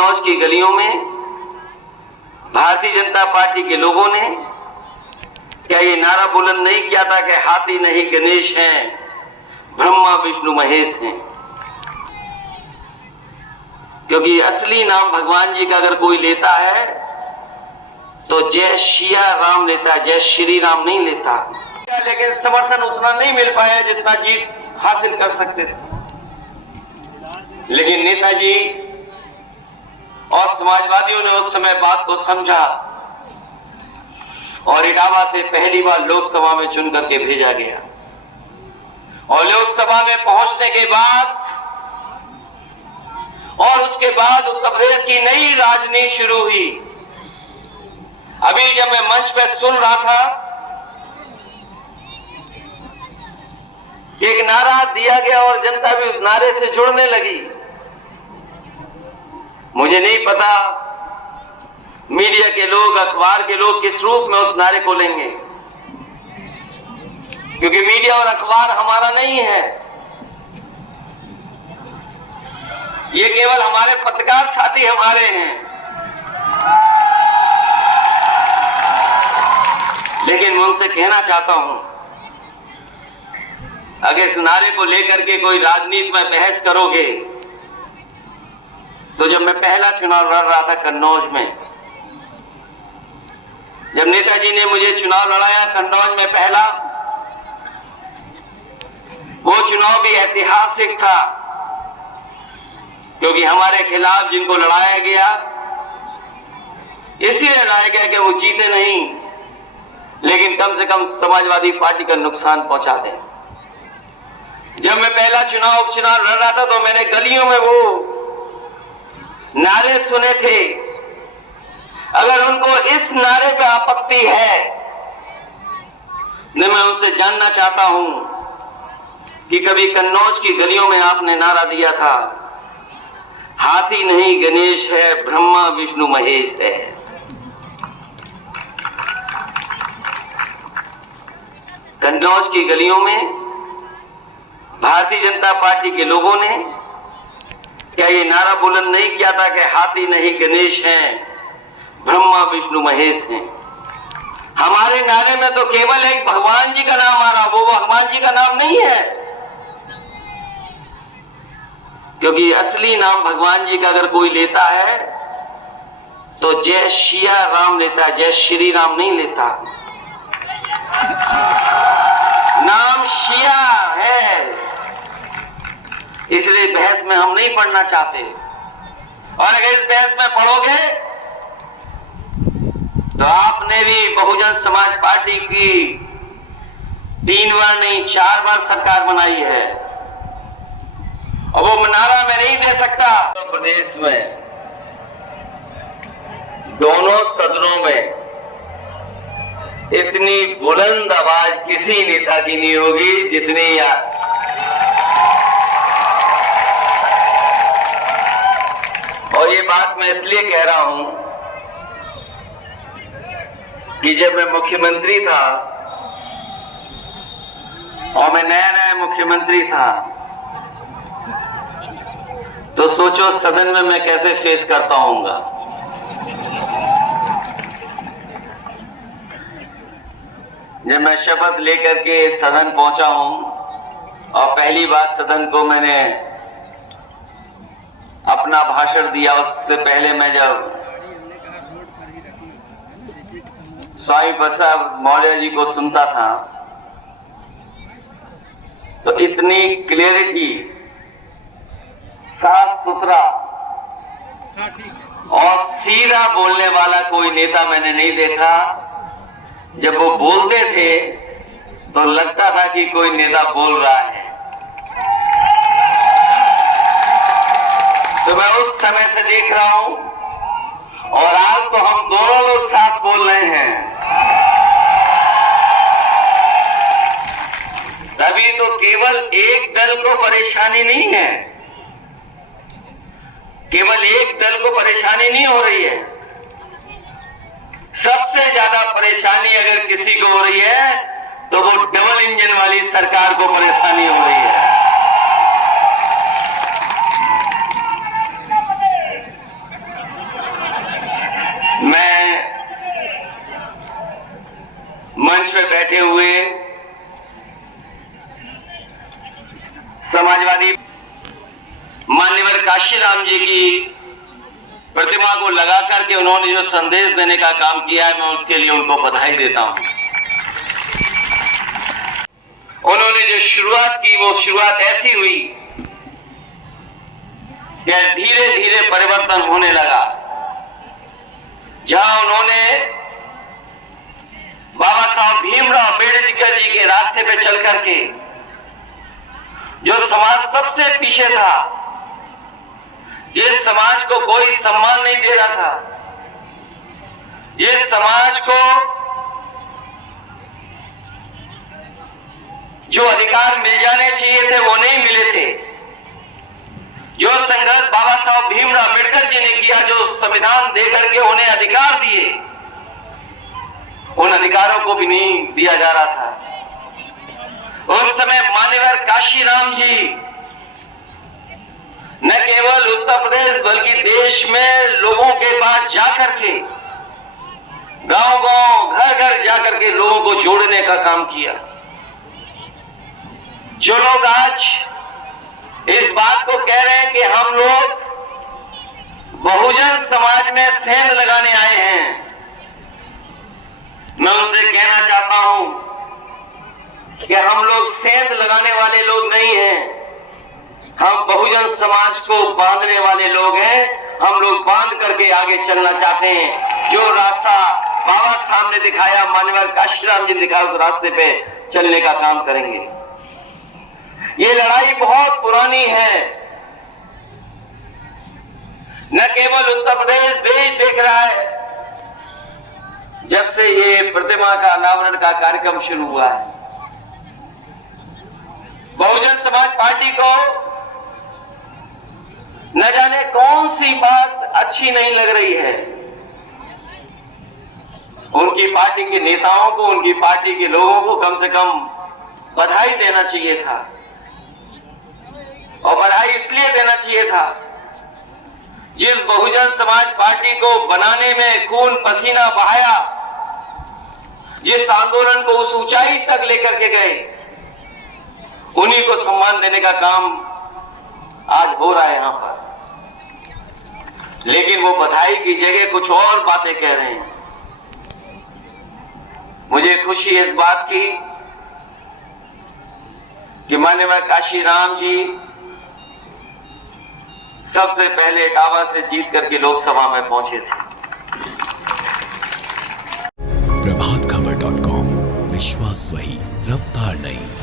कन्नौज की गलियों में भारतीय जनता पार्टी के लोगों ने क्या ये नारा बुलंद नहीं किया था कि हाथी नहीं गणेश हैं, ब्रह्मा विष्णु महेश हैं? क्योंकि असली नाम भगवान जी का अगर कोई लेता है तो जय सिया राम लेता है, जय श्री राम नहीं लेता। लेकिन समर्थन उतना नहीं मिल पाया जितना जीत हासिल कर सकते थे। लेकिन नेताजी और समाजवादियों ने उस समय बात को समझा और इटावा से पहली बार लोकसभा में चुन करके भेजा गया। और लोकसभा में पहुंचने के बाद और उसके बाद उत्तर प्रदेश की नई राजनीति शुरू हुई। अभी जब मैं मंच पर सुन रहा था, एक नारा दिया गया और जनता भी उस नारे से जुड़ने लगी। मुझे नहीं पता मीडिया के लोग, अखबार के लोग किस रूप में उस नारे को लेंगे, क्योंकि मीडिया और अखबार हमारा नहीं है। ये केवल हमारे पत्रकार साथी हमारे हैं। लेकिन मैं उनसे कहना चाहता हूं, अगर इस नारे को लेकर के कोई राजनीति में बहस करोगे तो जब मैं पहला चुनाव लड़ रहा था कन्नौज में, जब नेताजी ने मुझे चुनाव लड़ाया कन्नौज में पहला, वो चुनाव भी ऐतिहासिक था क्योंकि हमारे खिलाफ जिनको लड़ाया गया इसलिए लड़ाया गया कि वो जीते नहीं, लेकिन कम से कम समाजवादी पार्टी का नुकसान पहुंचा दें। जब मैं पहला चुनाव उपचुनाव लड़ रहा था तो मैंने गलियों में वो नारे सुने थे। अगर उनको इस नारे पे आपत्ति है तो मैं उनसे जानना चाहता हूं कि कभी कन्नौज की गलियों में आपने नारा दिया था, हाथी नहीं गणेश है, ब्रह्मा विष्णु महेश है। कन्नौज की गलियों में भारतीय जनता पार्टी के लोगों ने क्या ये नारा बुलंद नहीं किया था कि हाथी नहीं गणेश हैं, ब्रह्मा विष्णु महेश हैं? हमारे नारे में तो केवल एक भगवान जी का नाम आ रहा, वो भगवान जी का नाम नहीं है। क्योंकि असली नाम भगवान जी का अगर कोई लेता है तो जय सिया राम लेता है, जय श्री राम नहीं लेता। नाम सिया है, इसलिए बहस में हम नहीं पढ़ना चाहते। और अगर इस बहस में पढ़ोगे तो आपने भी बहुजन समाज पार्टी की 3 बार नहीं 4 बार सरकार बनाई है और वो नारा मैं नहीं दे सकता। उत्तर प्रदेश में दोनों सदनों में इतनी बुलंद आवाज किसी नेता की नहीं होगी जितनी और ये बात मैं इसलिए कह रहा हूं कि जब मैं मुख्यमंत्री था और मैं नया मुख्यमंत्री था तो सोचो सदन में मैं कैसे फेस करता हूँगा। जब मैं शपथ लेकर के सदन पहुंचा हूं और पहली बार सदन को मैंने अपना भाषण दिया, उससे पहले मैं जब स्वामी प्रसाद मौर्य जी को सुनता था तो इतनी क्लियरिटी, साफ सुथरा और सीधा बोलने वाला कोई नेता मैंने नहीं देखा। जब वो बोलते थे तो लगता था कि कोई नेता बोल रहा है। तो मैं उस समय से देख रहा हूं और आज तो हम दोनों लोग साथ बोल रहे हैं। तभी तो केवल एक दल को परेशानी नहीं है, केवल एक दल को परेशानी नहीं हो रही है। सबसे ज्यादा परेशानी अगर किसी को हो रही है तो वो डबल इंजन वाली सरकार को परेशानी हो रही है। बैठे हुए समाजवादी मान्यवर काशीराम जी की प्रतिमा को लगा करके उन्होंने जो संदेश देने का काम किया है, मैं उसके लिए उनको बधाई देता हूं। उन्होंने जो शुरुआत की वो शुरुआत ऐसी हुई कि धीरे धीरे परिवर्तन होने लगा। जहां उन्होंने बाबा साहब भीमराव अम्बेडकर जी के रास्ते पे चल करके जो समाज सबसे पीछे था, जिस समाज को कोई सम्मान नहीं दे रहा था, जिस समाज को जो अधिकार मिल जाने चाहिए थे वो नहीं मिले थे, जो संघर्ष बाबा साहब भीमराव अम्बेडकर जी ने किया, जो संविधान देकर के उन्हें अधिकार दिए, उन अधिकारों को भी नहीं दिया जा रहा था। उस समय मान्यवर काशीराम जी न केवल उत्तर प्रदेश बल्कि देश में लोगों के पास जाकर के, गांव गांव घर घर जाकर के लोगों को जोड़ने का काम किया। जो लोग आज इस बात को कह रहे हैं कि हम लोग बहुजन समाज में सेंध लगाने आए हैं, मैं उनसे कहना चाहता हूं कि हम लोग सेंध लगाने वाले लोग नहीं हैं, हम बहुजन समाज को बांधने वाले लोग हैं। हम लोग बांध करके आगे चलना चाहते हैं। जो रास्ता बाबा साहब ने दिखाया, मान्यवर काशीराम जी ने दिखाया, उस रास्ते पे चलने का काम करेंगे। ये लड़ाई बहुत पुरानी है। न केवल उत्तर प्रदेश, देश देख रहा है। जब से ये प्रतिमा का अनावरण का कार्यक्रम शुरू हुआ है, बहुजन समाज पार्टी को न जाने कौन सी बात अच्छी नहीं लग रही है। उनकी पार्टी के नेताओं को, उनकी पार्टी के लोगों को कम से कम बधाई देना चाहिए था, और बधाई इसलिए देना चाहिए था, जिस बहुजन समाज पार्टी को बनाने में खून पसीना बहाया, जिस आंदोलन को उस ऊंचाई तक लेकर के गए, उन्हीं को सम्मान देने का काम आज हो रहा है यहां पर। लेकिन वो बधाई की जगह कुछ और बातें कह रहे हैं। मुझे खुशी है इस बात की कि माननीय काशीराम जी सबसे पहले इटावा से जीत करके लोकसभा में पहुंचे थे। प्रभातखबर.com, विश्वास वही, रफ्तार नहीं।